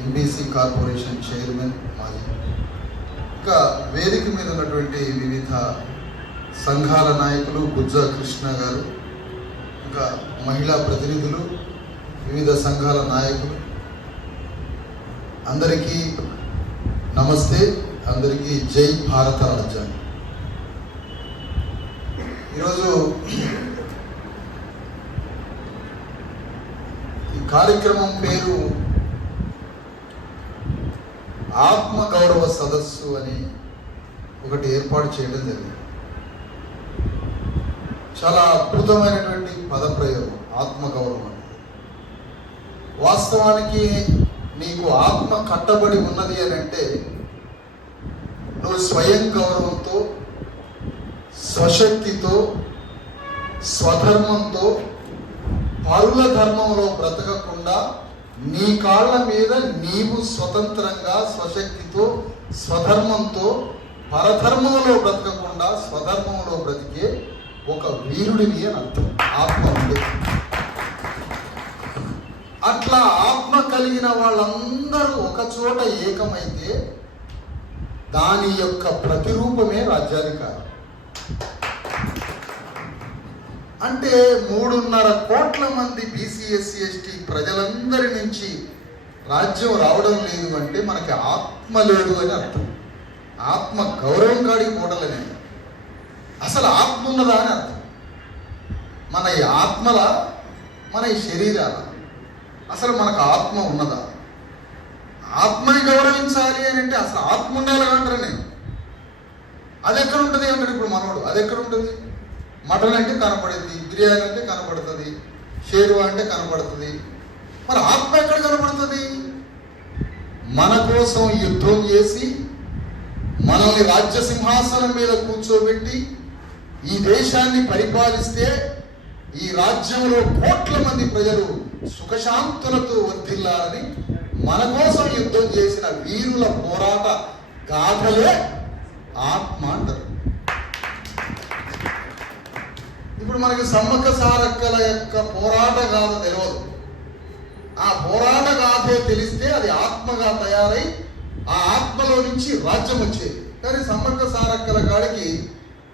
MBC corporation chairman మాజీ, ఇంకా వేదిక మీద ఉన్నటువంటి వివిధ సంఘాల నాయకులు, గుజ్జ కృష్ణ గారు, ఇంకా మహిళా ప్రతినిధులు, వివిధ సంఘాల నాయకులు, అందరికీ నమస్తే, అందరికీ జై భారత రాజ్యాంగం. ఈరోజు ఈ కార్యక్రమం పేరు ఆత్మ గౌరవ సదస్సు అని ఒకటి ఏర్పాటు చేయడం జరిగింది. చాలా అద్భుతమైనటువంటి పదప్రయోగం ఆత్మగౌరవం అనేది. వాస్తవానికి నీకు ఆత్మ కట్టబడి ఉన్నది అని అంటే నువ్వు స్వయం గౌరవంతో, స్వశక్తితో, స్వధర్మంతో, పరుల ధర్మంలో బ్రతకకుండా నీ కాళ్ళ మీద నీవు స్వతంత్రంగా, స్వశక్తితో, స్వధర్మంతో, పరధర్మంలో బ్రతకకుండా స్వధర్మంలో బ్రతికే ఒక వీరుడిని అని అర్థం ఆత్మ ఉంది. అట్లా ఆత్మ కలిగిన వాళ్ళందరూ ఒక చోట ఏకమైతే దాని యొక్క ప్రతిరూపమే రాజ్యాధికారం. అంటే 3.5 కోట్ల మంది బీసీ, ఎస్సీ, ఎస్టీ ప్రజలందరి నుంచి రాజ్యం రావడం లేదు అంటే మనకి ఆత్మ లేదు అని అర్థం. ఆత్మ గౌరవం కాడికి పోవడలేని అసలు ఆత్మ ఉన్నదా అని అర్థం. మన ఈ ఆత్మల, మన ఈ శరీరాల అసలు మనకు ఆత్మ ఉన్నదా? ఆత్మని గౌరవించాలి అని అంటే అసలు ఆత్మ ఉండాలి అంటారు. నేను అది ఎక్కడ ఉంటుంది అంటాడు ఇప్పుడు మనోడు. అది ఎక్కడ ఉంటుంది? మటన్ అంటే కనపడుతుంది, బిర్యానీ అంటే కనపడుతుంది, షేర్వా అంటే కనపడుతుంది. మరి ఆత్మ ఎక్కడ కనపడుతుంది? మన కోసం యుద్ధం చేసి మనల్ని రాజ్య సింహాసనం మీద కూర్చోబెట్టి ఈ దేశాన్ని పరిపాలిస్తే ఈ రాజ్యంలో కోట్ల మంది ప్రజలు సుఖశాంతులతో వర్ధిల్లాలని మన కోసం యుద్ధం చేసిన వీరుల పోరాట గాథలే ఆత్మ అంటారు. ఇప్పుడు మనకి సమ్మక్క సారక్కల యొక్క పోరాట గాథ తెలియదు. ఆ పోరాట గాథే తెలిస్తే అది ఆత్మగా తయారై ఆ ఆత్మలో నుంచి రాజ్యం వచ్చేది. కానీ సమ్మక్క సారక్కల కాడికి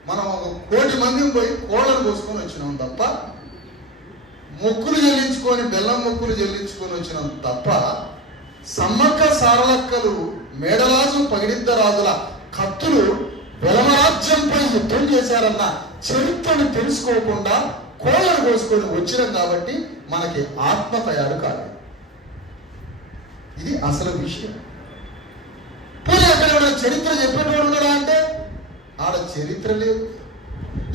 మనం 1 కోటి మందిని పోయి కోళ్ళను కోసుకొని వచ్చినాం తప్ప, మొక్కులు చెల్లించుకొని, బెల్లం మొక్కులు చెల్లించుకొని వచ్చినాం తప్ప, సమ్మక్క సారలక్కలు మేడరాజు, పగిడిద్ద రాజుల కత్తులు వెలమరాజ్యంపై యుద్ధం చేశారన్న చరిత్రను తెలుసుకోకుండా కోళ్ళను కోసుకొని వచ్చినాం కాబట్టి మనకి ఆత్మ తయారు కాదు. ఇది అసలు విషయం. పోనీ అక్కడ చరిత్ర చెప్పేటోడు ఉన్నాడా అంటే ఆడ చరిత్ర లేదు.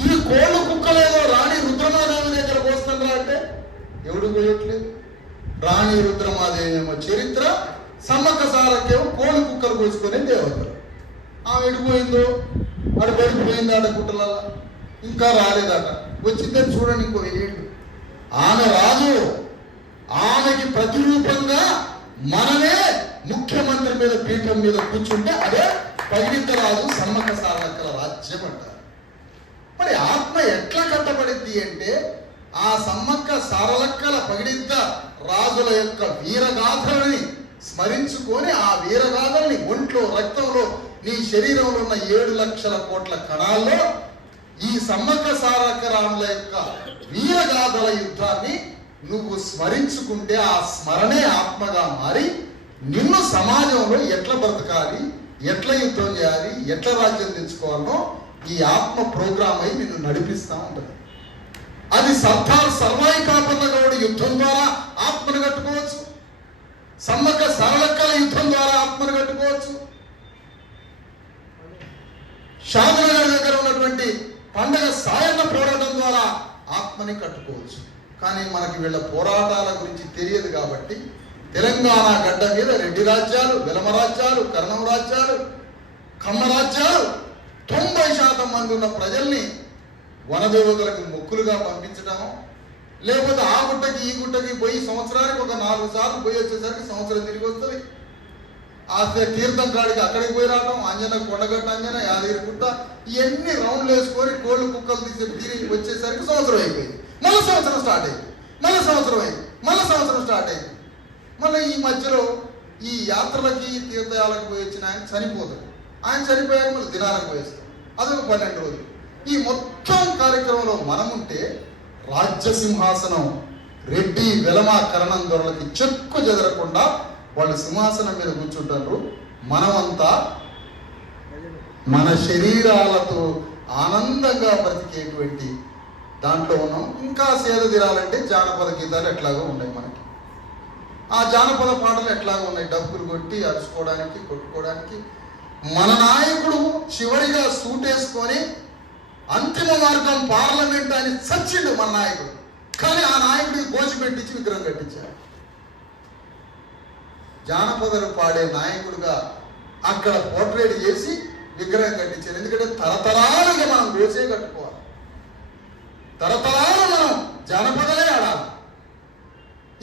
ఈ కోళ్ళు కుక్కలేదో రాణి రుద్రమాదేవి దగ్గర కోస్తుందా అంటే ఎవడు పోయట్లేదు. రాణి రుద్రమాదేవి ఏమో చరిత్ర, సమ్మక్క సారక్కేమో కోళ్ళు కుక్కలు కోసుకునే దేవతలు. ఆమె ఎడిపోయిందో, ఆడ పడిపోయింది ఆడ గుట్టల, ఇంకా రాలేదట. వచ్చిందని చూడండి ఇంకో 1000 ఏళ్ళు. ఆమె రాజు, ఆమెకి ప్రతిరూపంగా మనమే ముఖ్యమంత్రి మీద పీఠం మీద కూర్చుంటే అదే పగిడిద్ద రాజు, సమ్మక్క సారలక్కల రాజ్యం అంటారు. మరి ఆత్మ ఎట్లా కట్టబడింది అంటే ఆ సమ్మక్క సారలక్కల, పగిడిద్ద రాజుల యొక్క వీరగాథలని స్మరించుకొని ఆ వీరగాథల్ని ఒంట్లో, రక్తంలో, నీ శరీరంలో ఉన్న 7 లక్షల కోట్ల కణాల్లో ఈ సమ్మక్క సారక్క రాముల యొక్క వీరగాథల యుద్ధాన్ని నువ్వు స్మరించుకుంటే ఆ స్మరణే ఆత్మగా మారి నిన్ను సమాజంలో ఎట్లా బ్రతకాలి, ఎట్లా యుద్ధం చేయాలి, ఎట్లా రాజ్యం తెచ్చుకోవాలో ఈ ఆత్మ ప్రోగ్రామ్ అయి నిన్ను నడిపిస్తూ ఉంటుంది. అది సర్దార్ సర్వాయి కాపన్న గౌడ్ యుద్ధం ద్వారా ఆత్మను కట్టుకోవచ్చు, సమ్మక్క సారలక్కల యుద్ధం ద్వారా ఆత్మను కట్టుకోవచ్చు, షాదునగర్ దగ్గర ఉన్నటువంటి పండగ సాయన్న పోరాటం ద్వారా ఆత్మని కట్టుకోవచ్చు. కానీ మనకి వీళ్ళ పోరాటాల గురించి తెలియదు కాబట్టి తెలంగాణ గడ్డ మీద రెడ్డి రాజ్యాలు, వెలమ రాజ్యాలు, కర్ణం రాజ్యాలు, కమ్మ రాజ్యాలు 90% మంది ఉన్న ప్రజల్ని వనదేవతలకు మొక్కులుగా పంపించడము, లేకపోతే ఆ గుట్టకి ఈ గుట్టకి పోయి సంవత్సరానికి ఒక 4 సార్లు పోయి వచ్చేసరికి సంవత్సరం తిరిగి వస్తుంది. ఆ తీర్థం కాడికి అక్కడికి పోయి రావడం, అంజన కొండగట్ట, అంజన యాదగిరి గుట్ట, ఇవన్నీ రౌండ్లు వేసుకొని కోళ్ళు కుక్కలు తీసి తిరిగి వచ్చేసరికి సంవత్సరం అయిపోయింది. మళ్ళీ సంవత్సరం స్టార్ట్ అయింది, మళ్ళీ సంవత్సరం అయింది, మళ్ళీ సంవత్సరం స్టార్ట్ అయింది. మళ్ళీ ఈ మధ్యలో ఈ యాత్రలకి తీర్థయాలకు పోయి వచ్చిన ఆయన చనిపోతాడు. ఆయన చనిపోయాక మళ్ళీ దినాలకు పోయేస్తాం, అదొక 12 రోజులు. ఈ మొత్తం కార్యక్రమంలో మనముంటే రాజ్య సింహాసనం రెడ్డి వెలమ కరణం దొరలకి చెక్కు చెదరకుండా వాళ్ళు సింహాసనం మీద కూర్చుంటారు. మనమంతా మన శరీరాలతో ఆనందంగా బ్రతికేటువంటి దాంట్లో ఉన్నాం. ఇంకా సేద తీరాలంటే జానపద గీతాలు ఎట్లాగో ఉన్నాయి మనకి. ఆ జానపద పాటలు ఎట్లాగో ఉన్నాయి, డబ్బులు కొట్టి అరుచుకోవడానికి కొట్టుకోవడానికి. మన నాయకుడు చివరిగా సూటేసుకొని అంతిమ మార్గం పార్లమెంట్ అని చచ్చిండు మన నాయకుడు. కానీ ఆ నాయకుడికి గోచి పెట్టించి విగ్రహం కట్టించారు. జానపదలు పాడే నాయకుడుగా అక్కడ పోర్ట్రేట్ చేసి విగ్రహం కట్టించారు. ఎందుకంటే తరతరాలుగా మనం గోచే కట్టుకోవాలి, తరతరాలు మనం జానపదలే ఆడాలి.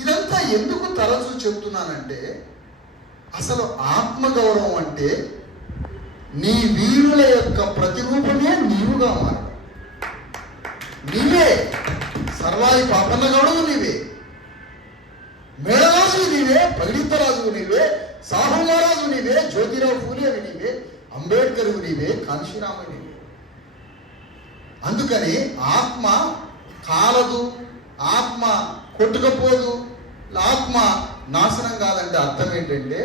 ఇదంతా ఎందుకు తరచూ చెప్తున్నానంటే, అసలు ఆత్మగౌరవం అంటే నీ వీరుల యొక్క ప్రతిరూపమే నీవుగా మారడం. నీవే సర్వాయి పాపన్న గౌడవు, నీవే మేళరాజు, నీవే పగిడిత్తరాజు, నీవే సాహు మహారాజు, నీవే జ్యోతిరావు ఫూలే అవి నీవే, అంబేద్కర్ నీవే, కాంశీరామ నీవే. అందుకని ఆత్మ కాలదు, ఆత్మ కొట్టుకపోదు, ఆత్మ నాశనం కాదంటే అర్థం ఏంటంటే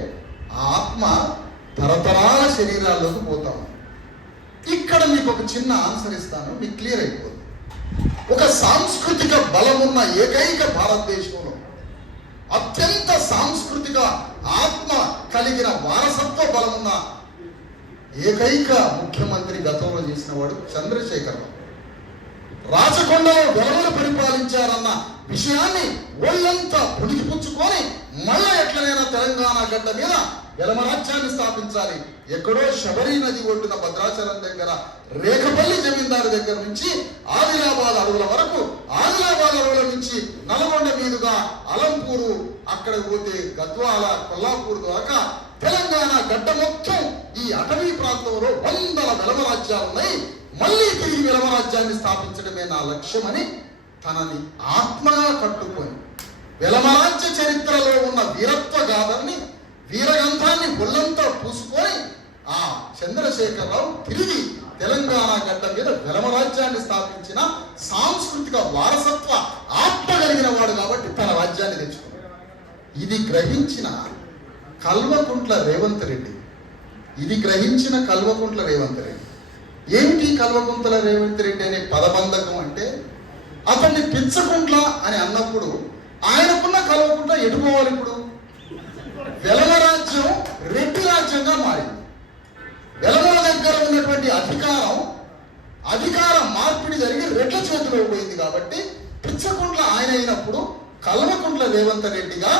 ఆత్మ తరతరాల శరీరాల్లోకి పోతాము. ఇక్కడ మీకు ఒక చిన్న ఆన్సర్ ఇస్తాను, మీకు క్లియర్ అయిపోతుంది. ఒక సాంస్కృతిక బలమున్న ఏకైక భారతదేశంలో అత్యంత సాంస్కృతిక ఆత్మ కలిగిన వారసత్వ బలమున్న ఏకైక ముఖ్యమంత్రి గతంలో చేసిన వాడు చంద్రశేఖరరావు. రాచకొండలో వెలవలు పరిపాలించారన్న విషయాన్ని ఒళ్ళంతా పుణికిపుచ్చుకొని మళ్ళా ఎట్లనైనా తెలంగాణ గడ్డ మీద వెలమరాజ్యాన్ని స్థాపించాలి. ఎక్కడో శబరి నది ఒడ్డున భద్రాచలం దగ్గర రేఖపల్లి జమీందారు దగ్గర నుంచి ఆదిలాబాద్ అడవుల వరకు, ఆదిలాబాద్ అడవుల నుంచి నల్గొండ మీదుగా అలంపూరు, అక్కడ పోతే గద్వాల, కొల్లాపూర్ దాకా తెలంగాణ గడ్డ మొత్తం ఈ అటవీ ప్రాంతంలో వందల వెలమరాజ్యాలు ఉన్నాయి. మళ్ళీ తిరిగి వెలమరాజ్యాన్ని స్థాపించడమే నా లక్ష్యమని తనని ఆత్మగా కట్టుకొని వెలమరాజ్య చరిత్రలో ఉన్న వీరత్వ గాథల్ని, వీరగంధాన్ని ఒళ్ళంతా పూసుకొని ఆ చంద్రశేఖరరావు తిరిగి తెలంగాణ గడ్డ మీద వెలమరాజ్యాన్ని స్థాపించిన సాంస్కృతిక వారసత్వ ఆత్మ కలిగిన వాడు కాబట్టి తన రాజ్యాన్ని తెచ్చుకున్నాడు. ఇది గ్రహించిన కల్వకుంట్ల రేవంత్ రెడ్డి, ఏమిటి కల్వకుంట్ల రేవంత్ రెడ్డి అనే పదబంధకం అంటే, అతన్ని పిచ్చకుంట్ల అని అన్నప్పుడు ఆయనకున్న కల్వకుంట్ల ఎటుపోవాలి. ఇప్పుడు వెలమ రాజ్యం రెడ్డి రాజ్యంగా మారింది. వెలమల దగ్గర ఉన్నటువంటి అధికార మార్పిడి జరిగి రెడ్ల చేతిలో పోయింది. కాబట్టి పిచ్చకుంట్ల ఆయన అయినప్పుడు కల్వకుంట్ల రేవంత్ రెడ్డిగా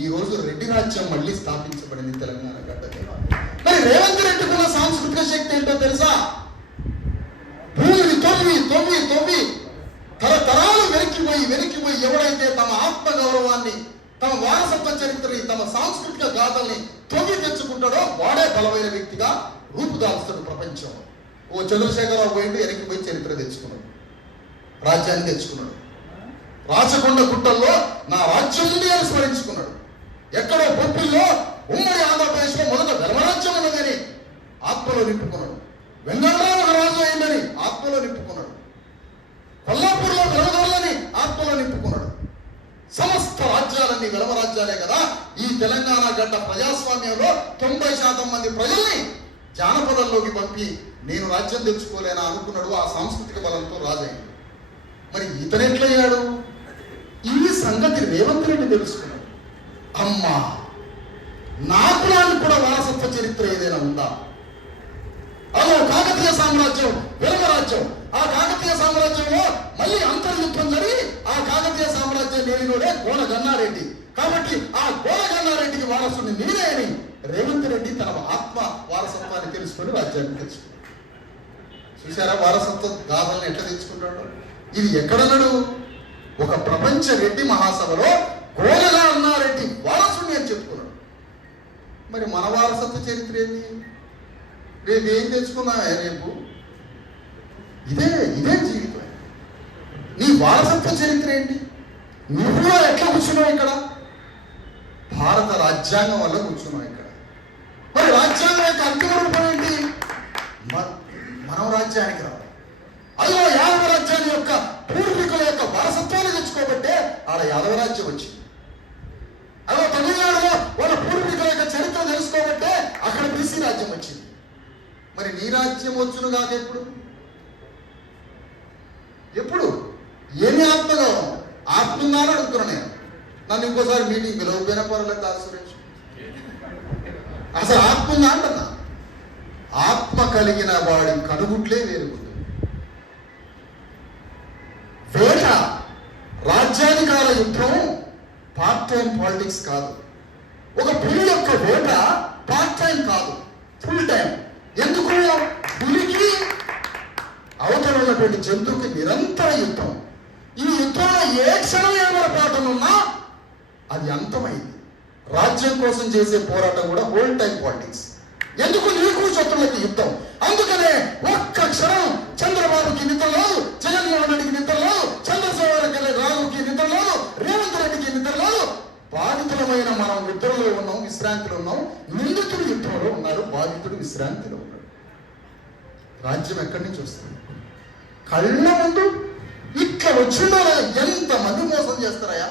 ఈ రోజు రెడ్డి రాజ్యం మళ్ళీ స్థాపించబడింది తెలంగాణ గడ్డకి. మరి రేవంత్ రెడ్డికున్న సాంస్కృతిక శక్తి ఏంటో తెలుసా? భూమిని తొవ్వి తరతరాలు వెనక్కిపోయి ఎవడైతే తమ ఆత్మ గౌరవాన్ని, తమ వారసత్వ చరిత్రని, తమ సాంస్కృతిక గాథల్ని తొవ్వి తెచ్చుకుంటాడో వాడే బలమైన వ్యక్తిగా రూపుదాల్స్తాడు ప్రపంచం. ఓ చంద్రశేఖరరావు పోయిండు, వెనక్కిపోయి చరిత్ర తెచ్చుకున్నాడు, రాజ్యాన్ని తెచ్చుకున్నాడు. రాచకొండ గుట్టల్లో నా రాజ్యం ఉంది అని స్మరించుకున్నాడు. ఎక్కడో బొప్పిల్లో ఉమ్మడి ఆంధ్రప్రదేశ్లో మొదట వెలమరాజ్యం ఉన్నదని ఆత్మలో నింపుకున్నాడు. వెంగళరావు ఒక రాజు అయిందని ఆత్మలో నింపుకున్నాడు. కొల్లాపూర్లో వెలమరాలని ఆత్మలో నింపుకున్నాడు. సమస్త రాజ్యాలన్నీ వెలమరాజ్యాలే కదా. ఈ తెలంగాణ గడ్డ ప్రజాస్వామ్యంలో 90% మంది ప్రజల్ని జానపదంలోకి పంపి నేను రాజ్యం తెచ్చుకోలేనా అనుకున్నాడు. ఆ సాంస్కృతిక బలంతో రాజయ్యాడు. మరి ఇతనెట్లయ్యాడు? ఈ సంగతి రేవంత్ రెడ్డి తెలుసుకున్నాడు. అమ్మా, నా కులానికి కూడా వారసత్వ చరిత్ర ఏదైనా ఉందా? అదో కాకతీయ సామ్రాజ్యం, వెలమరాజ్యం. ఆ కాకతీయ సామ్రాజ్యంలో మళ్ళీ అంతర్యుద్ధం జరిగి ఆ కాకతీయ సామ్రాజ్యం నేలినోడే గోన గన్నారెడ్డి. కాబట్టి ఆ గోన గన్నారెడ్డికి వారసుని నేనే అని రేవంత్ రెడ్డి తన ఆత్మ వారసత్వాన్ని తెలుసుకొని రాజ్యాన్ని తెచ్చుకున్నాడు. చూసారా వారసత్వ గాథల్ని ఎట్లా తెచ్చుకుంటాడు? ఇది ఎక్కడన్నాడు? ఒక ప్రపంచ రెడ్డి మహాసభలో గోనగా అన్నారెడ్డి వారసుని అని చెప్పుకున్నాడు. మరి మన వారసత్వ చరిత్ర ఏంది? రేపు ఏం తెచ్చుకున్నావే? రేపు ఇదే జీవితం. నీ వారసత్వ చరిత్ర ఏంటి? నువ్వు ఎట్లా కూర్చున్నావు ఇక్కడ? భారత రాజ్యాంగం వల్ల కూర్చున్నాం ఇక్కడ. మరి రాజ్యాంగం యొక్క అంతిమ ఏంటి? మనం రాజ్యానికి రావాలి. అదిగో యాదవ రాజ్యాన్ని యొక్క పూర్వీకుల యొక్క వారసత్వాన్ని తెచ్చుకోబట్టే ఆడ యాదవ రాజ్యం వచ్చింది. అదో తమిళనాడులో వాళ్ళ పూర్వీకుల యొక్క చరిత్ర తెలుసుకోబట్టే అక్కడ బీసీ రాజ్యం వచ్చింది. మరి నీ రాజ్యం వచ్చును కాక ఎప్పుడు ఏమి ఆత్మగౌరవం? ఆత్మ ఉందా అని అడుగుతున్నాను నేను. నన్ను ఇంకోసారి మీటింగ్ పిలవపోయినా పర్వాలేదు కాదు సురేష్. అసలు ఆత్మ ఉందా అంటున్నా. ఆత్మ కలిగిన వాడి కనుగుట్లే వేరుగుతుంది. వేట రాజ్యాధికార యుద్ధం పార్ట్ టైం పాలిటిక్స్ కాదు. ఒక పులి యొక్క వేట పార్ట్ టైం కాదు, ఫుల్ టైం. ఎందుకు? పులికి అవతల ఉన్నటువంటి జంతువుకి నిరంతర యుద్ధం. ఈ యుద్ధంలో ఏ క్షణం ఏమరపాటం ఉన్నా అది అంతమైంది. రాజ్యం కోసం చేసే పోరాటం కూడా హోల్ టైం పాలిటిక్స్. ఎందుకు? నీకు శత్రువులకి యుద్ధం. అందుకనే ఒక్క క్షణం చంద్రబాబుకి నిద్ర లేదు, జగన్మోహన్ రెడ్డికి నిద్ర లేదు, చంద్రశేఖర రావుకి నిద్ర లేదు, రేవంత్ రెడ్డికి నిద్ర లేదు. బాధితులమైన మనం నిద్రలో ఉన్నాం, విశ్రాంతిలో ఉన్నాం. నిందితుడు యుద్ధంలో ఉన్నారు, బాధితుడు విశ్రాంతిలో ఉన్నాడు. రాజ్యం ఎక్కడి నుంచి వస్తుంది? కళ్ళ ముందు ఇట్లా వచ్చిందో ఎంతమంది మోసం చేస్తారయా.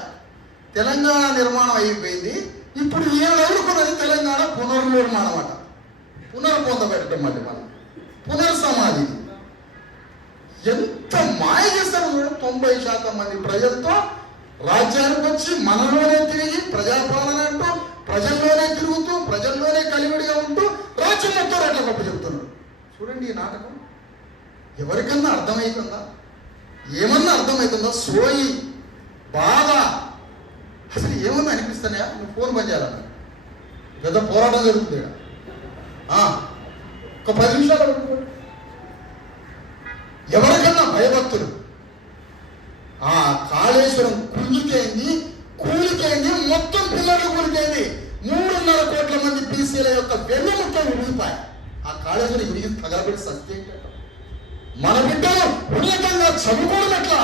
తెలంగాణ నిర్మాణం అయిపోయింది. ఇప్పుడు ఈయన ఎదుర్కొన్నది తెలంగాణ పునర్నిర్మాణం అట. పునర్పొందబెట్టడం మళ్ళీ మనం పునర్సమాధి. ఎంత మాయ చేస్తారు చూడండి. 90% మంది ప్రజలతో రాజ్యానికి వచ్చి మనలోనే తిరిగి ప్రజాపాలన అంటూ ప్రజల్లోనే తిరుగుతూ ప్రజల్లోనే కలివిడిగా ఉంటూ రాజ్యం మొత్తం రేట్ల గొప్ప చెప్తున్నారు. చూడండి ఈ నాటకం. ఎవరికన్నా అర్థమవుతుందా? ఏమన్నా అర్థమవుతుందా? సోయి బాధ అసలు ఏమన్నా అనిపిస్తాయా? నువ్వు ఫోన్ పని చేయాలన్నా పెద్ద పోరాటం జరుగుతుంది. ఒక 10 నిమిషాలు ఎవరికన్నా భయభక్తులు ఆ కాళేశ్వరం కుంగిపోయింది, కూలిపోయింది, మొత్తం పిల్లలు కూలిపోయింది. 3.5 కోట్ల మంది బీసీల యొక్క వెన్నెముక విడిగిపోయి ఆ కాళేశ్వరం విడిగి తగలబెట్టి సత్యం. మన బిడ్డలు ఉన్నతంగా చదువుకోవడట్లా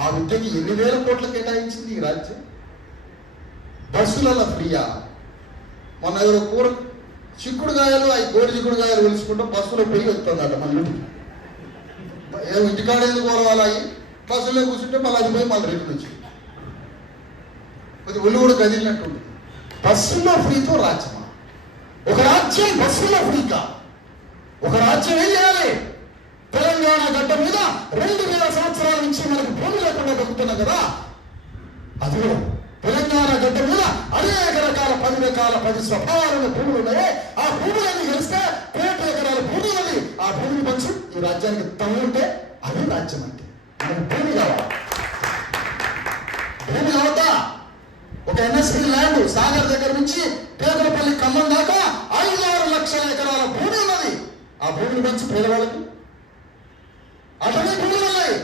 ఆ విద్యకి ఎన్ని వేల కోట్ల కేటాయించింది ఈ రాజ్యం. బస్సులలో ఫ్రీయా. మొన్న ఎవరో కూర చిక్కుడుగాయలు అవి గోడి చిక్కుడుగాయలు వెలుచుకుంటూ బస్సులో పోయి వస్తుందట మన ఇంటికి. ఇంటికాడ ఎందుకు కోరవాలి? బస్సులో కూర్చుంటే మళ్ళీ అది పోయి మళ్ళీ రిటర్న్ వచ్చి కొద్ది ఒళ్ళు కూడా కదిలినట్టుంది. బస్సులో ఫ్రీతో రాజ్యమా? ఒక రాజ్యం బస్సులో ఫ్రీకా? ఒక రాజ్యం ఏం చేయాలి? తెలంగాణ గడ్డ మీద 2000 సంవత్సరాల నుంచి మనకు భూమి లేకుండా బతుకుతున్నాం కదా. అదిగో తెలంగాణ గడ్డ మీద అనేక రకాల 10 రకాల 10 స్వభావాలైన భూములు ఉన్నాయి. ఆ భూములన్నీ కలిస్తే 1,000 ఎకరాల భూమి ఉన్నది. ఆ భూమిని పంచు ఈ రాజ్యానికి తమ్ముంటే అది రాజ్యం అంటే. మనకు భూమి కావాలి. భూమి కావద్దా? ఒక ఎన్ఎస్పీ ల్యాండ్ సాగర్ దగ్గర నుంచి పేదలపల్లి ఖమ్మం దాకా 5-6 లక్షల ఎకరాల భూమి ఉన్నది. ఆ భూమిని పంచు పేదవాళ్ళకి. అటవీ భూములు ఉన్నాయి,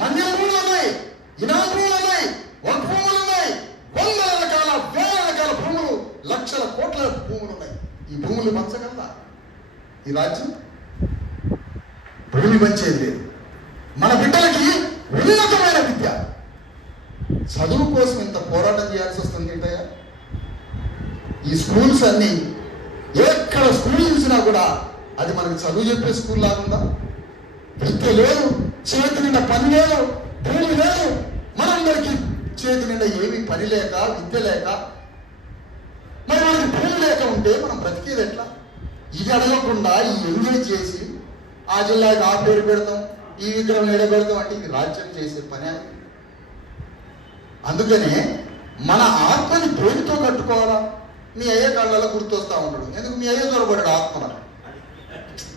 మన్యం భూములు ఉన్నాయి, ఇనాం భూములు ఉన్నాయి, వక్ భూములు ఉన్నాయి, 100 రకాల 1000 రకాల భూములు, లక్షల కోట్ల భూములు ఉన్నాయి. ఈ భూములు పంచగలదా ఈ రాజ్యం? భూమి పంచేది లేదు. మన బిడ్డలకి ఉన్నతమైన విద్య, చదువు కోసం ఇంత పోరాటం చేయాల్సి వస్తుంది ఏంటయ్యా? ఈ స్కూల్స్ అన్నీ ఎక్కడ స్కూల్ చూసినా కూడా అది మనకి చదువు చెప్పే స్కూల్ లాగుందా? విద్య లేదు, చేతి నిండా పని లేదు, భూమి లేదు. మనందరికీ చేతి నిండా ఏమీ పని లేక విద్య లేక మరి మనకి భూమి లేక ఉంటే మనం బ్రతికేది ఎట్లా? ఇది అడగకుండా ఈ ఎంజాయ్ చేసి ఆ జిల్లాకి ఆ పేరు పెడతాం, ఈ విగ్రహం ఎడబెడతాం అంటే ఇది రాజ్యం చేసే పని. అందుకనే మన ఆత్మని దేనితో కట్టుకోవాలా? మీ అయ్యే కాళ్ళలో గుర్తొస్తా ఉంటాడు. ఎందుకు? మీ అయ్య దొరబడాడు ఆత్మలో.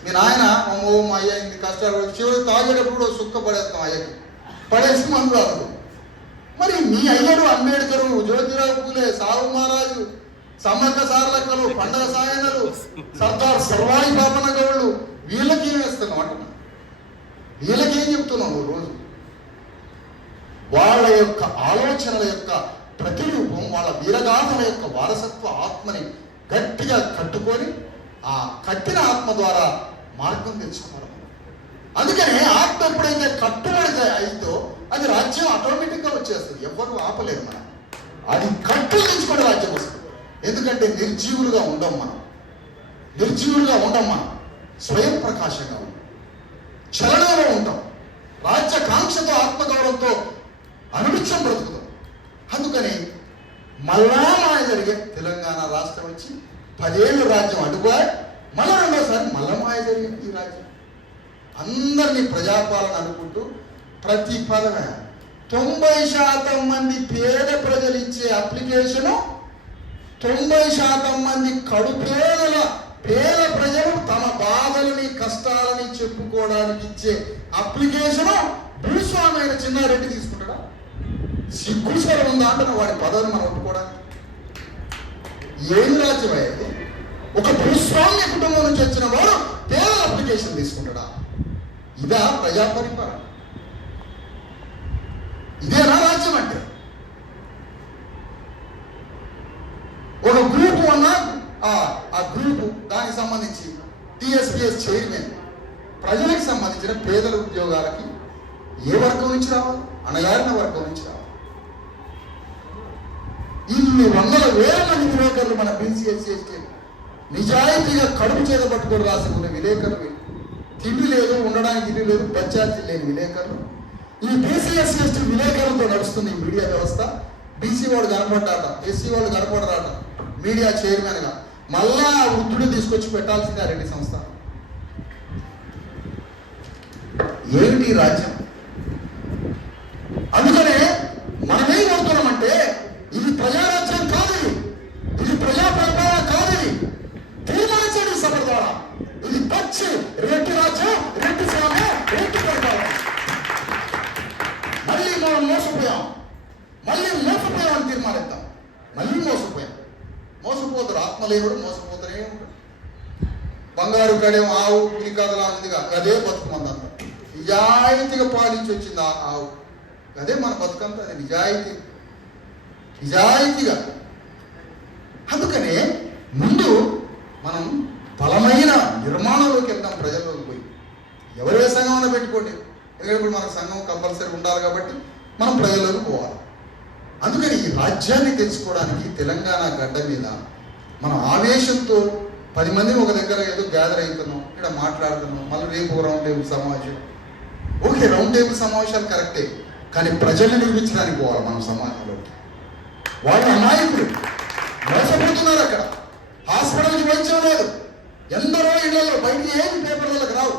మీ నాయన అమ్మో మా అయ్య ఇన్ని కష్టాలు చివరి తాగేటప్పుడు సుక్క పడేస్తాం. అయ్యకి పడేసి మందు రాదు. మరి మీ అయ్యడు అంబేద్కరు, జ్యోతిరావు పూలే, సాహు మహారాజు, సమ్మక్క సారలక్కలు, పండగ సాయనలు, సర్దార్ సర్వాయి పాపన గౌళ్ళు వీళ్ళకి ఏం వేస్తున్నాం అంటున్నా? వీళ్ళకేం చెప్తున్నావు రోజు? వాళ్ళ యొక్క ఆలోచనల యొక్క ప్రతిరూపం, వాళ్ళ వీరగాథల యొక్క వారసత్వ ఆత్మని గట్టిగా కట్టుకొని ఆ కట్టిన ఆత్మ ద్వారా మార్గం తెలుసుకోవాలి. అందుకనే ఆత్మ ఎప్పుడైతే కట్టుబడితే అయితో అది రాజ్యం ఆటోమేటిక్గా వచ్చేస్తుంది. ఎవరు ఆపలేరు. మనం అది కట్టులు తెచ్చుకునే రాజ్యం వస్తుంది. ఎందుకంటే నిర్జీవులుగా ఉండం మనం, స్వయం ప్రకాశంగా ఉంటాం, చలనంలో ఉంటాం, రాజ్యాకాంక్షతో ఆత్మగౌరవంతో అనునిత్యం బ్రతుకుతాం. అందుకని మళ్ళా మాయ జరిగే తెలంగాణ రాష్ట్రం వచ్చి 10 ఏళ్ళు రాజ్యం అడుగుబాయి, మళ్ళా రెండోసారి మళ్ళా మాయ జరిగింది ఈ రాజ్యం. అందరినీ ప్రజాపాలన అనుకుంటూ ప్రతి పదవి 90% మంది పేద ప్రజలు ఇచ్చే అప్లికేషను, 90% మంది పేద ప్రజలు తమ బాధలని కష్టాలని చెప్పుకోవడానికి ఇచ్చే అప్లికేషను భూస్వామి అయిన చిన్నారెడ్డి తీసుకుంటాడా? సిగ్గుసరం ఉందా అంటున్నా వాడి పదవిని మనం ఒప్పుకోవడానికి? ఏం రాజ్యం అయ్యేది? ఒక భూస్వామ్య కుటుంబం నుంచి వచ్చిన వాడు పేదల అప్లికేషన్ తీసుకుంటాడా? ఇదా ప్రజా పరిపాలన? ఇదేనా రాజ్యం అంటే? ఒక గ్రూపు అన్నా ఆ గ్రూపు దానికి సంబంధించి టీఎస్పీఎస్ చైర్మన్ ప్రజలకు సంబంధించిన పేదల ఉద్యోగాలకి ఏ వర్గం నుంచి రావాలి? అణగారిన వర్గం నుంచి రావాలి. ఇన్ని వందల వేల మంది విలేకరులు మన బీసీఎస్సీ నిజాయితీగా కడుపు చేత పట్టుకొని రాసుకునే విలేకరులు, తిండి లేదు, ఉండడానికి ఇల్లు లేదు, పంచాయతీ లేని విలేకరులు, ఈ బీసీఎస్సీ విలేకరులతో నడుస్తుంది ఈ మీడియా వ్యవస్థ. బీసీ వాడు కనపడ్డాట, ఎస్సీ వాళ్ళు కనపడరాట మీడియా చైర్మన్ గా, మళ్ళా వృద్ధుడు తీసుకొచ్చి పెట్టాల్సిందే ఆ రెడ్డి సంస్థ. ఏమిటి రాజ్యం? అందుకనే మనమేం కోరుతున్నామంటే ఇది ప్రజారాజ్యం కాదు, ఇది ప్రజా పరిపాలన కాదు, ఇది తీర్మానించండి సభ ద్వారా. ఇది పచ్చి రెడ్డి రాజ్యం, రెడ్డి స్వామి, రెడ్డి పరిపాలన. మళ్ళీ మనం మోసపోయాం అని తీర్మానిద్దాం. మళ్ళీ మోసపోతారు. ఆత్మలేనుడు మోసపోతూనే ఉంటాడు. బంగారు కడేం ఆవు పులికదలా ఉందిగా, అదే బతుకుమందంత నిజాయితీగా పాలించి వచ్చింది ఆ ఆవు. అదే మన బతుకంతా, అది నిజాయితీగా. అందుకనే ముందు మనం బలమైన నిర్మాణంలోకి వెళ్దాం, ప్రజల్లోకి పోయి. ఎవరే సంఘం పెట్టుకోండి, ఎందుకంటే ఇప్పుడు మన సంఘం కంపల్సరీ ఉండాలి కాబట్టి మనం ప్రజల్లోకి పోవాలి. అందుకని ఈ రాజ్యాన్ని తెలుసుకోవడానికి తెలంగాణ గడ్డ మీద మనం ఆవేశంతో 10 మంది ఒక దగ్గర ఏదో గ్యాదర్ అవుతున్నాం, ఇక్కడ మాట్లాడుతున్నాం, మళ్ళీ రేపు రౌండ్ టేబుల్ సమావేశం. ఓకే, రౌండ్ టేబుల్ సమావేశాలు కరెక్టే, కానీ ప్రజల్ని నిర్మించడానికి పోవాలి మనం సమాజంలోకి. వాళ్ళు అమాయకులు మోసపోతున్నారు. అక్కడ హాస్పిటల్కి వైద్యం లేదు, ఎందరో ఇళ్లలో బయటికి ఏమి పేపర్లకు రావు.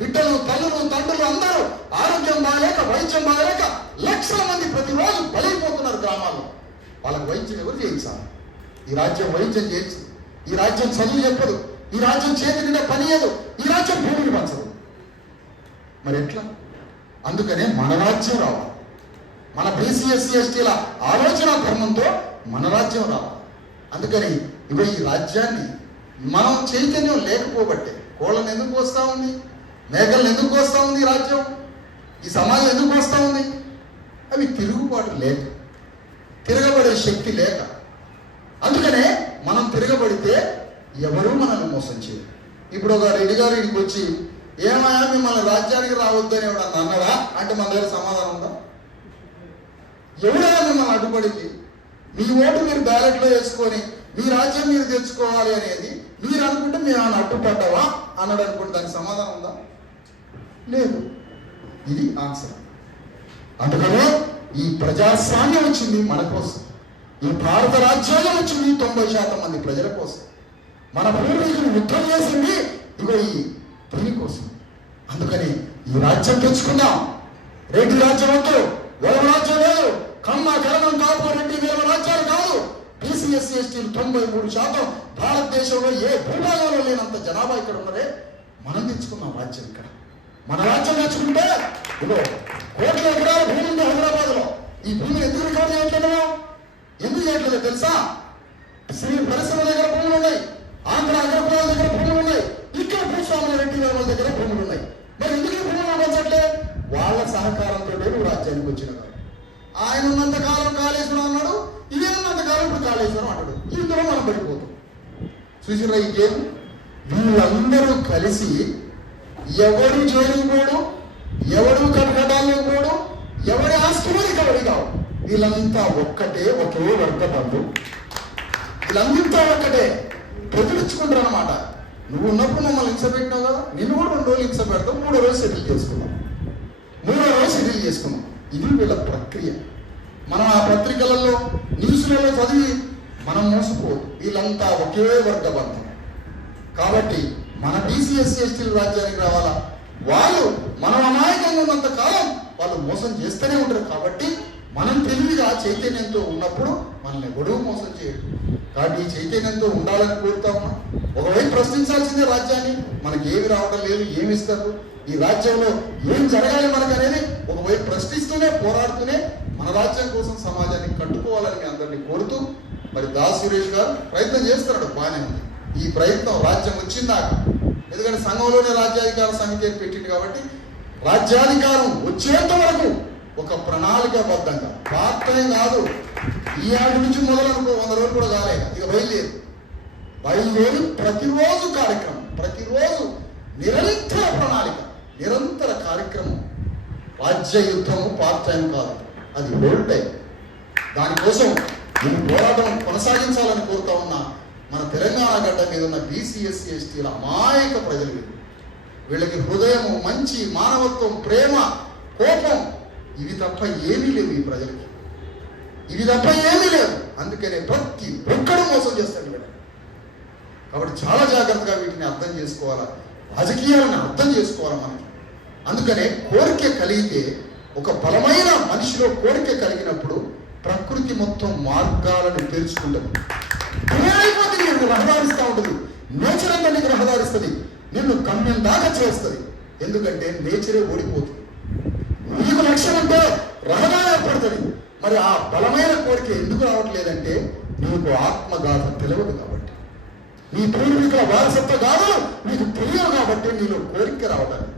బిడ్డలు, తల్లులు, తండ్రులు అందరూ ఆరోగ్యం బాగాలేక, వైద్యం బాగాలేక లక్షల మంది ప్రతిరోజు బలైపోతున్నారు గ్రామాల్లో. వాళ్ళకి వైద్యం ఎవరు చేయించాలి? ఈ రాజ్యం వైద్యం చేయించదు, ఈ రాజ్యం చదువు చెప్పదు, ఈ రాజ్యం చేతి నిండా పనియదు, ఈ రాజ్యం భూమిని పంచదు. మరి ఎట్లా? అందుకనే మన రాజ్యం రావాలి. మన బీసీఎస్సీ ఎస్టీల ఆలోచన ధర్మంతో మన రాజ్యం రావాలి. అందుకని ఇవి ఈ రాజ్యాన్ని మనం చైతన్యం లేకపోబట్టే కోళ్ళను ఎందుకు వస్తూ ఉంది, మేకలను ఎందుకు వస్తూ ఉంది, ఈ రాజ్యం ఈ సమాజం ఎందుకు వస్తూ ఉంది? అవి తిరుగుబాటు లేక, తిరగబడే శక్తి లేక. అందుకనే మనం తిరగబడితే ఎవరూ మనల్ని మోసం చేయరు. ఇప్పుడు ఒక రెడ్డి గారు ఇంటికి వచ్చి ఏమయ్యా మిమ్మల్ని రాజ్యానికి రావద్దని ఎవడన్నా అన్నాడా అంటే మన దగ్గర సమాధానం ఉందా? ఎవరైనా మిమ్మల్ని అడ్డుపడింది, మీ ఓటు మీరు బ్యాలెట్లో వేసుకొని మీ రాజ్యం మీరు తెచ్చుకోవాలి అనేది మీరు అనుకుంటే మేము ఆయన అడ్డుపడ్డావా అన్నాడు అనుకుంటే దానికి సమాధానం ఉందా? లేదు. ఇది ఆన్సర్. అందుకనే ఈ ప్రజాస్వామ్యం వచ్చింది మన కోసం, ఈ భారత రాజ్యాంగం వచ్చింది 90% మంది ప్రజల కోసం. మన పూర్వీకులు యుద్ధం చేసింది ఇగో ఈ దీనికోసం. అందుకని ఈ రాజ్యం తెచ్చుకుందాం. రెడ్డి రాజ్యం వద్దు, ఎవరి రాజ్యం లేదు, కమ్మ, కరణం, కాపు, రెడ్డి, వీళ్ళ రాజ్యాలు కాదు. బీసీఎస్సీ ఎస్టీలు 93% భారతదేశంలో ఏ భూభాగంలో లేనంత జనాభా ఇక్కడ ఉన్నదే. మనం తెచ్చుకున్నాం రాజ్యం. ఇక్కడ మన రాజ్యం తెచ్చుకుంటే ఇగో కోట్ల ఎకరాల భూమి ఉంది హైదరాబాద్లో. ఈ భూమిని ఎందుకు రికార్డు చేయట్లేదో, ఎందుకు చేయట్లేదో తెలుసా? శ్రీ పరిశ్రమ దగ్గర భూములు ఉన్నాయి, ఆంధ్ర అగ్రకులాల దగ్గర భూములు ఉన్నాయి, ఇక్కడ భూస్వాముల రెడ్డి వాళ్ళ దగ్గర భూములు ఉన్నాయి. మరి ఎందుకు ఈ భూములు పంచట్లే? వాళ్ళ సహకారంతో నువ్వు రాజ్యానికి వచ్చిన ఆయన ఉన్నంత కాలం కాళేశ్వరం అన్నాడు, ఇదే ఉన్నంత కాలం ఇప్పుడు కాళేశ్వరం అంటాడు. ఇందులో మనం పడిపోతాం. చూసిరా ఈ గేమ్. వీళ్ళందరూ కలిసి ఎవడు జైలుకు పోడు, ఎవడు కటకటాలకు పోడు, ఎవడి ఆస్తి రికవరీ కావు. వీళ్ళంతా ఒక్కటే, ఒకే వర్గ బంధు, వీళ్ళంతా ఒక్కటే ప్రతిపించుకుంటారు అనమాట. నువ్వు ఉన్నప్పుడు మమ్మల్ని హింస పెట్టినావు కదా, నిన్ను కూడా 2 రోజులు హింస పెడతాం, 3వ రోజు సెటిల్ చేసుకున్నాం, 3వ రోజు సెటిల్ చేసుకున్నాం. ఇది వీళ్ళ ప్రక్రియ. మనం ఆ పత్రికలలో న్యూస్లలో చదివి మనం మోసపోదు. వీళ్ళంతా ఒకే వర్గ బంధం. కాబట్టి మన బీసీ ఎస్సీ ఎస్టీలు రాజ్యానికి రావాలా? వాళ్ళు మనం అమాయకంగా ఉన్నంత కాలం వాళ్ళు మోసం చేస్తూనే ఉంటారు. కాబట్టి మనం తెలివిగా చైతన్యంతో ఉన్నప్పుడు మనల్ని ఎవడూ మోసం చేయడు. కాబట్టి ఈ చైతన్యంతో ఉండాలని కోరుతా ఉన్నా. ఒకవైపు ప్రశ్నించాల్సిందే రాజ్యాన్ని, మనకి ఏమి రావడం లేదు, ఏమి ఇస్తారు, ఈ రాజ్యంలో ఏం జరగాలి మనకు అనేది ఒకవైపు ప్రశ్నిస్తూనే పోరాడుతూనే మన రాజ్యం కోసం సమాజాన్ని కట్టుకోవాలని మీ అందరినీ కోరుతూ, మరి దాస్ సురేష్ గారు ప్రయత్నం చేస్తున్నాడు, బాగానే ఉంది. ఈ ప్రయత్నం రాజ్యం వచ్చిందాక, ఎందుకంటే సంఘంలోనే రాజ్యాధికార సమితి అని పెట్టింది కాబట్టి రాజ్యాధికారం వచ్చేంత వరకు ఒక ప్రణాళికాబద్ధంగా, పార్ట్ టైం కాదు, ఈ ఆటి నుంచి మొదలనుకో 100 రోజులు కూడా కాలేదు, ఇక బయలుదేరి ప్రతిరోజు కార్యక్రమం, ప్రతిరోజు నిరంతర ప్రణాళిక, నిరంతర కార్యక్రమం. రాజ్య యుద్ధము పార్ట్ టైం కాదు, అది హోల్ టైం. దానికోసం నేను పోరాటం కొనసాగించాలని కోరుతా ఉన్నా. మన తెలంగాణ గడ్డ మీద ఉన్న బీసీ ఎస్సీ ఎస్టీల అమాయక ప్రజలు వీళ్ళకి హృదయము, మంచి మానవత్వం, ప్రేమ, కోపం ఇవి తప్ప ఏమీ లేవు. ఈ ప్రజలకి ఇవి తప్ప ఏమీ లేవు. అందుకనే ప్రతి ఒక్కడు మోసం చేస్తాడు వీళ్ళని. కాబట్టి చాలా జాగ్రత్తగా వీటిని అర్థం చేసుకోవాలా, రాజకీయాలను అర్థం చేసుకోవాలి మనకి. అందుకనే కోరిక కలిగితే, ఒక బలమైన మనిషిలో కోరిక కలిగినప్పుడు ప్రకృతి మొత్తం మార్గాలను తెరుచుకుంటుంది. నీకు రహదారిస్తూ ఉంటుంది, నేచర్ అంతా నీకు రహదారిస్తుంది, నిన్ను గమ్యం దాకా చేస్తుంది. ఎందుకంటే నేచరే ఓడిపోతుంది. నీకు లక్ష్యం అంటే రహదారి ఏర్పడుతుంది. మరి ఆ బలమైన కోరిక ఎందుకు రావట్లేదంటే నీకు ఆత్మగాథ తెలియదు కాబట్టి, నీ పూర్వీకుల వారసత్వ గాథ నీకు తెలియదు కాబట్టి నీలో కోరిక రావడానికి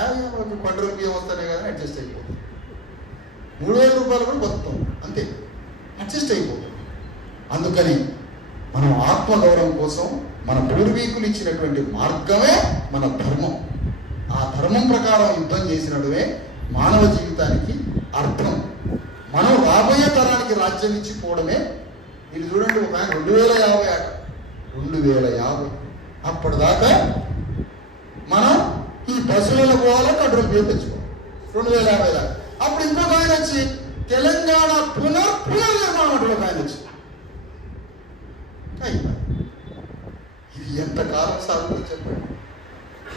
₹100 బియ్యం వస్తానే కదా అడ్జస్ట్ అయిపోతుంది. 3000 రూపాయలు కూడా బతుకుతాం, అంతే, అడ్జస్ట్ అయిపోతుంది. అందుకని మనం ఆత్మగౌరవం కోసం మన పూర్వీకులు ఇచ్చినటువంటి మార్గమే మన ధర్మం. ఆ ధర్మం ప్రకారం యుద్ధం చేసినట్టువే మానవ జీవితానికి అర్థం. మనం రాబోయే తరానికి రాజ్యం ఇచ్చిపోవడమే. ఇది చూడండి, ఒక ఆయన 2050 ఆట, 2050 అప్పటిదాకా మనం ఈ బస్సులలో పోవాలో ₹100 తెచ్చుకోవాలి. 2050 దాకా. అప్పుడు ఇంకొక ఆయన వచ్చి తెలంగాణ పునర్నిర్మాణం ఒక ఆయన వచ్చి, ఇది ఎంతకాలం సాగుతుంది చెప్పండి.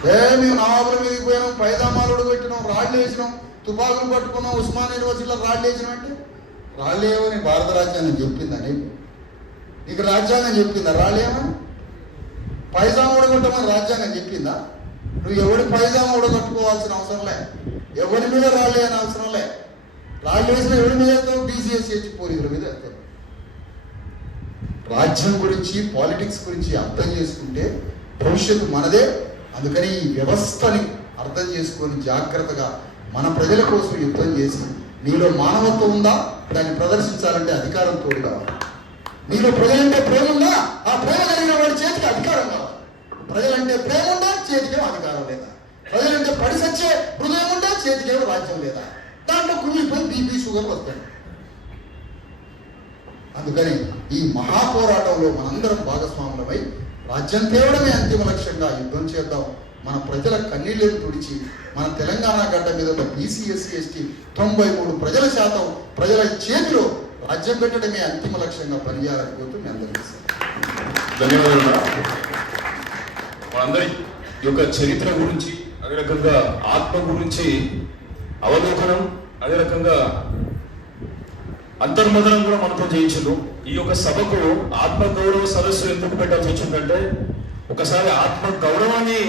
మేము నవాబుల మీదకి పోయినాం, పైదామాలు పెట్టినాం, రాళ్ళు వేసినాం, తుపాకులు పట్టుకున్నాం, ఉస్మాన్ యూనివర్సిటీలో రాళ్ళు వేసినాం. అంటే రాళ్ళు ఏమని భారత రాజ్యాంగం చెప్పిందా? నీకు రాజ్యాంగం చెప్పిందా రాళ్ళు ఏమని? పైజామా ఊడగొట్టమని రాజ్యాంగం చెప్పిందా? నువ్వు ఎవడి పైజామా ఊడగొట్టుకోవాల్సిన అవసరం లే, ఎవరి మీద రాళ్ళు వేయని అవసరం లే. రాళ్ళు వేసిన ఎవరి మీద వేస్తావు? బీసీఎస్సీ పోలీసుల మీద వేస్తావు. రాజ్యం గురించి, పాలిటిక్స్ గురించి అర్థం చేసుకుంటే భవిష్యత్తు మనదే. అందుకని ఈ వ్యవస్థని అర్థం చేసుకొని జాగ్రత్తగా మన ప్రజల కోసం యుద్ధం చేసి, నీలో మానవత్వం ఉందా దాన్ని ప్రదర్శించాలంటే అధికారం తోడు కావాలి. నీలో ప్రజలంటే ప్రేమ ఉందా, ఆ ప్రేమ కలిగిన వాడి చేతికి అధికారం కావాలి. ప్రజలంటే ప్రేమ ఉందా, చేతికేమో అధికారం లేదా. ప్రజలంటే పడి సచ్చే హృదయం ఉందా, చేతికేమో రాజ్యం లేదా. దాంట్లో కుళ్ళిపోయి బీపీ షుగర్ వస్తాయి. అందుకని ఈ మహాపోరాటంలో మనందరం భాగస్వాములమై రాజ్యం తేవడమే అంతిమ లక్ష్యంగా యుద్ధం చేద్దాం. మన ప్రజల కన్నీళ్లను తుడిచి మన తెలంగాణ గడ్డ మీద ఉన్న బీసీ ఎస్సీ ఎస్టీ 93 ప్రజల శాతం ప్రజల చేతిలో రాజ్యం పెట్టడమే అంతిమ లక్ష్యంగా పనిచేయాలని కోరుతూ మీ అందరికీ ధన్యవాదాలు. మనందరి యొక్క చరిత్ర గురించి, అదే రకంగా ఆత్మ గురించి అవలోకనం, అదే రకంగా అంతర్మదనం కూడా మనతో చేయించారు. ఈ యొక్క సభకు ఆత్మగౌరవ సదస్సు ఎందుకు పెట్టాల్సి వచ్చిందంటే, ఒకసారి ఆత్మ గౌరవాన్ని